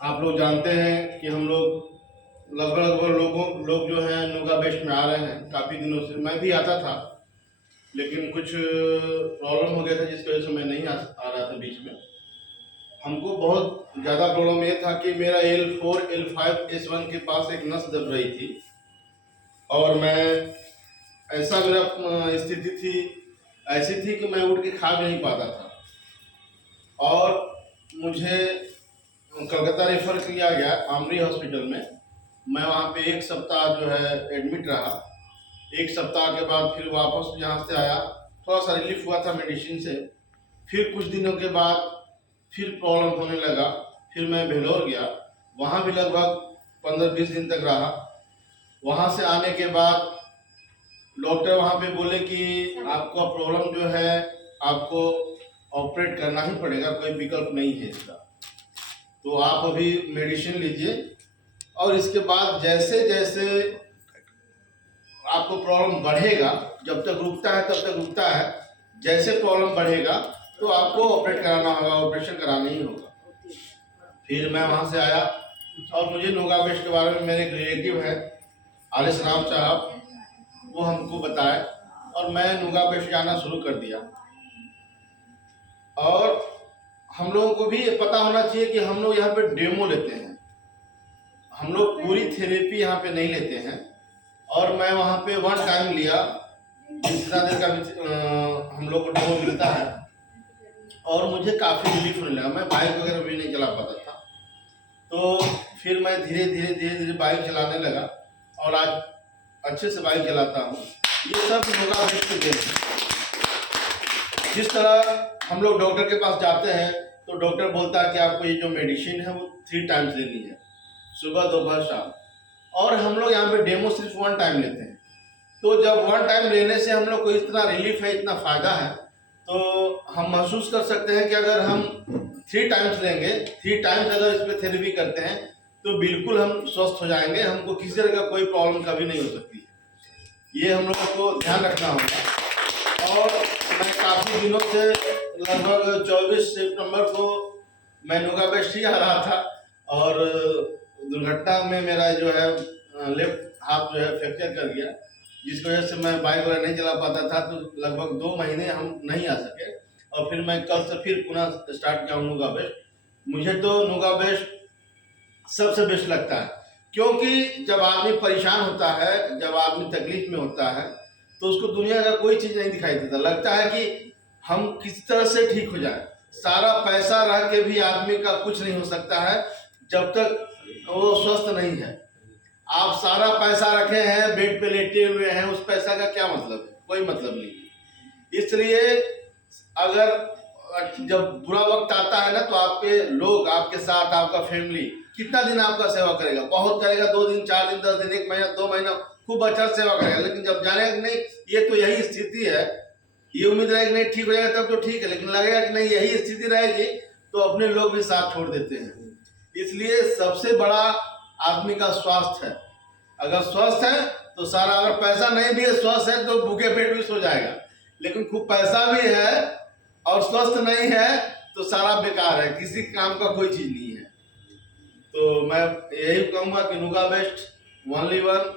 आप लोग जानते हैं कि हम लोग लगभग लोग जो हैं नोगा बेस्ट में आ रहे हैं काफ़ी दिनों से। मैं भी आता था, लेकिन कुछ प्रॉब्लम हो गया था जिसकी वजह से मैं नहीं आ रहा था बीच में। हमको बहुत ज़्यादा प्रॉब्लम ये था कि मेरा L4 L5 S1 के पास एक नस दब रही थी, और मैं ऐसा मेरा स्थिति थी, ऐसी थी कि मैं उठ के खा भी नहीं पाता था। और मुझे कलकत्ता रेफर किया गया आमरी हॉस्पिटल में। मैं वहाँ पे 1 सप्ताह जो है एडमिट रहा। 1 सप्ताह के बाद फिर वापस यहाँ से आया, थोड़ा सा रिलीफ हुआ था मेडिसिन से। फिर कुछ दिनों के बाद फिर प्रॉब्लम होने लगा। फिर मैं भेलोर गया, वहाँ भी लगभग 15-20 दिन तक रहा। वहाँ से आने के बाद डॉक्टर वहाँ पे बोले कि आपका प्रॉब्लम जो है आपको ऑपरेट करना ही पड़ेगा, कोई विकल्प नहीं है इसका। तो आप अभी मेडिसिन लीजिए, और इसके बाद जैसे जैसे आपको प्रॉब्लम बढ़ेगा, जब तक रुकता है तब तक रुकता है, जैसे प्रॉब्लम बढ़ेगा तो आपको ऑपरेट कराना होगा, ऑपरेशन कराना ही होगा। फिर मैं वहाँ से आया, और मुझे नोगा बेस्ट के बारे में मेरे एक रिलेटिव है आलिस राम साहब, वो हमको बताए, और मैं नोगा बेस्ट जाना शुरू कर दिया। और हम लोगों को भी ये पता होना चाहिए कि हम लोग यहाँ पे डेमो लेते हैं, हम लोग पूरी थेरेपी यहाँ पे नहीं लेते हैं। और मैं वहाँ पे 1 टाइम लिया, जितना देर का भी हम लोग को डेमो मिलता है, और मुझे काफ़ी रिलीफ होने लगा। मैं बाइक वगैरह भी नहीं चला पाता था, तो फिर मैं धीरे धीरे बाइक चलाने लगा, और आज अच्छे से बाइक चलाता हूँ। ये सब नोगा बेस्ट के देन है। जिस तरह हम लोग डॉक्टर के पास जाते हैं तो डॉक्टर बोलता है कि आपको ये जो मेडिसिन है वो 3 टाइम्स लेनी है, सुबह दोपहर शाम। और हम लोग यहाँ पे डेमो सिर्फ 1 टाइम लेते हैं। तो जब 1 टाइम लेने से हम लोग को इतना रिलीफ है, इतना फ़ायदा है, तो हम महसूस कर सकते हैं कि अगर हम 3 टाइम्स लेंगे, 3 टाइम्स अगर इस पर थेरेपी करते हैं तो बिल्कुल हम स्वस्थ हो जाएंगे। हमको किसी तरह का कोई प्रॉब्लम कभी नहीं हो सकती। ये हम लोगों को ध्यान रखना होगा। और मैं काफ़ी दिनों से, लगभग 24 सितंबर को मैं नोगा बेस्ट ही आ रहा था, और दुर्घटना में मेरा जो है लेफ्ट हाथ जो है फ्रैक्चर कर गया, जिसकी वजह से मैं बाइक वगैरह नहीं चला पाता था। तो लगभग 2 महीने हम नहीं आ सके, और फिर मैं कल से फिर पुनः स्टार्ट किया हूँ नोगा बेस्ट। मुझे तो नोगा बेस्ट सबसे बेस्ट लगता है, क्योंकि जब आदमी परेशान होता है, जब आदमी तकलीफ में होता है, तो उसको दुनिया का कोई चीज़ नहीं दिखाई देता। लगता है कि हम किस तरह से ठीक हो जाए। सारा पैसा रह के भी आदमी का कुछ नहीं हो सकता है जब तक वो स्वस्थ नहीं है। आप सारा पैसा रखे हैं, बेड पे लेटे हुए हैं, उस पैसा का क्या मतलब है? कोई मतलब नहीं है। इसलिए अगर जब बुरा वक्त आता है ना, तो आपके लोग, आपके साथ आपका फैमिली कितना दिन आपका सेवा करेगा? बहुत करेगा, 2 दिन, 4 दिन, 10 दिन, 1 महीना, 2 महीना खूब अच्छा सेवा करेगा। लेकिन जब जानेगा कि नहीं ये तो यही स्थिति है, ये उम्मीद रहेगी नहीं ठीक हो जाएगा तब तो ठीक है, लेकिन लगेगा कि नहीं यही स्थिति रहेगी, तो अपने लोग भी साथ छोड़ देते हैं। इसलिए सबसे बड़ा आदमी का स्वास्थ्य है। अगर स्वस्थ है तो सारा, अगर पैसा नहीं भी है, स्वस्थ है तो भूखे पेट भी सो जाएगा। लेकिन खूब पैसा भी है और स्वस्थ नहीं है तो सारा बेकार है, किसी काम का कोई चीज़ नहीं है। तो मैं यही कहूँगा कि नोगा बेस्ट ओनली वन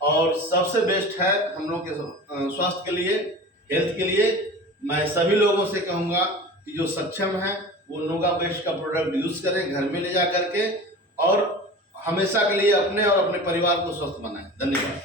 और सबसे बेस्ट है हम लोग के स्वास्थ्य के लिए, हेल्थ के लिए। मैं सभी लोगों से कहूँगा कि जो सक्षम है वो नोगा बेस्ट का प्रोडक्ट यूज़ करें घर में ले जा करके, और हमेशा के लिए अपने और अपने परिवार को स्वस्थ बनाएं। धन्यवाद।